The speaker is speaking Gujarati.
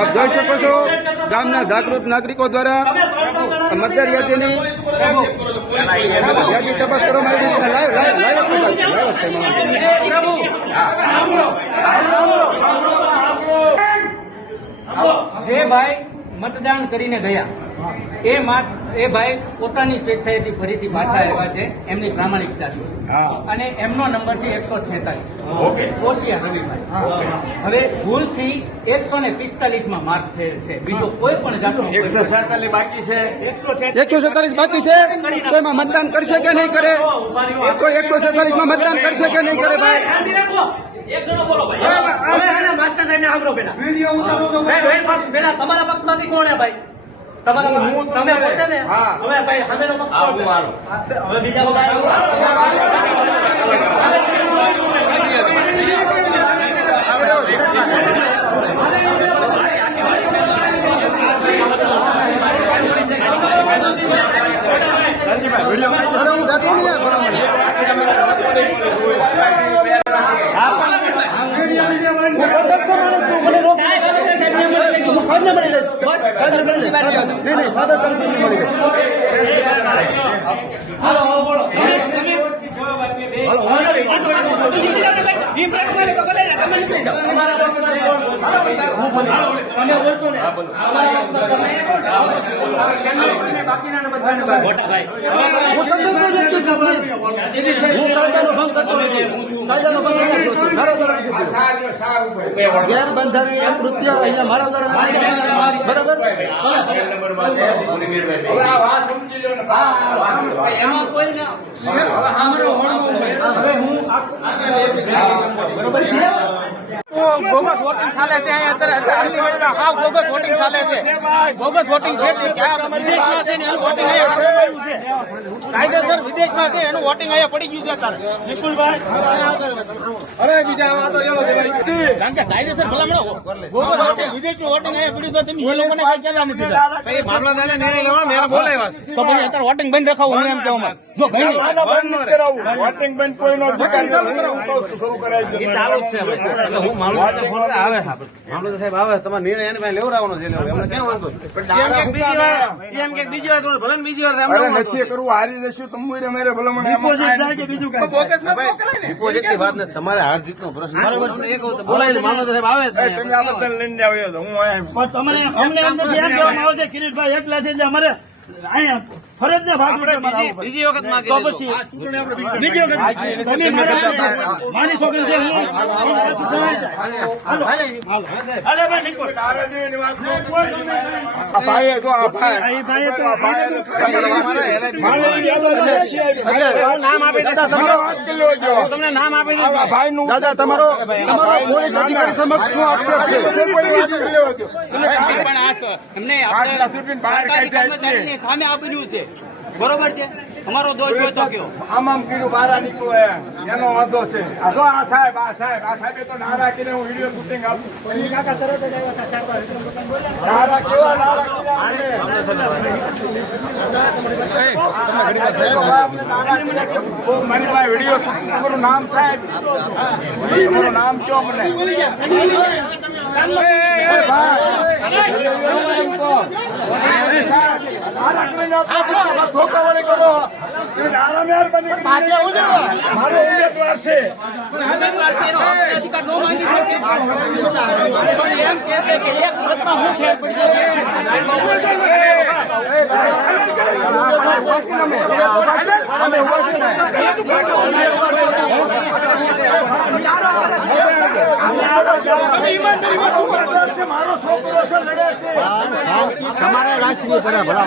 આપ જોઈ શકો છો ગામના જાગૃત નાગરિકો દ્વારા મતદાર યાદીની યાદી તપાસ કરવામાં આવી છે. જે ભાઈ મતદાન કરીને ગયા એ ભાઈ પોતાની સ્વેચ્છાએથી ફરીથી પાછા આવ્યા છે, એમની પ્રામાણિકતાથી, અને એમનો નંબર છે 146 કોશિયા રવિભાઈ. હવે ભૂલથી 145 માર્ક થયેલ છે. બીજો કોઈ પણ જાતનો 147 બાકી છે. 147 બાકી છે. તો એમાં મતદાન કરશે કે નહીં કરે? 147 માં મતદાન કરશે કે નહીં કરે? ભાઈ માસ્ટર સાહેબ ને સાંભળો પેલા તમારા પક્ષમાંથી કોણ હે ભાઈ? તમારા તમે પોતે ને હવે ભાઈ સામેનો પક્ષ હવે બીજા ગેરબંધારણીય કૃત્ય અહીંયા મારા દ્વારા બરાબર. બોગસ વોટિંગ ચાલે છે અહીંયા હાવ બોગસ વોટિંગ ચાલે છે. બોગસ વોટિંગ છે વિદેશમાં છે ને એનું વોટિંગ અહીંયા છે, કાયદેસર વિદેશમાં છે એનું વોટિંગ અહીંયા પડી ગયું છે અત્યારે. વિપુલભાઈ અરે બીજા વાતો કારણ કે કાયદેસર ભલામણ બોગસ વોટિંગ વિદેશનું વોટિંગ અહીંયા પડ્યું તો તમે એ લોકોને કઈ કહેવા નથી મામલતદારને નિર્ણય લેવાનો મેં બોલાવ્યા તો પછી અત્યારે વોટિંગ બંધ રખાવું હું એમ કહેવામાં જો વોટિંગ બંધ કોઈ નો શરૂ કરાય ચાલુ જ છે. હું મામલતદાર આવે સાહેબ આવે તમારે નિર્ણય એને પાસે લેવડાવવાનો છે. ક્યાં વાંધો એમ કે બીજી વાર ભલે બીજી વાર નથી કરવું હારી જશું તમે મેરે ભલે ડિપોઝિટ ની વાત નથી. તમારે હાર જીત નો પ્રશ્ન બોલાવી મામલતદાર સાહેબ આવે છે તમે આ બધા લઈને આવ્યો તો હું તમને અમને એમ નથી એમ કહેવામાં આવે છે કિરીટભાઈ એકલા છે એટલે અમારે અહીંયા ફરજ ના ભાગ બીજી વખત માંગી બીજી વખત તમે મારી છોકરી છે નામ આપી તમને નામ આપી ભાઈ નું દાદા તમારો પોલીસ અધિકારી સમક્ષ શું આક્ષેપ છે? સામે આપેલું છે બરોબર છે. અમારો દોષ હોય તો કયો આમ કીધું બહાર નીકળો એનો વાંધો છે. આ સાહેબ તો નારા કરીને હું વિડીયો શૂટિંગ આપું. મારી પાસે વિડીયો શૂટિંગ કરું નામ સાહેબ તમારું નામ કયો મને ધોકાવાળી કરો મારો ઉમેદવાર છે. મારો છોકરો છે લડે છે. તમારે રાજકીય પડે ભલા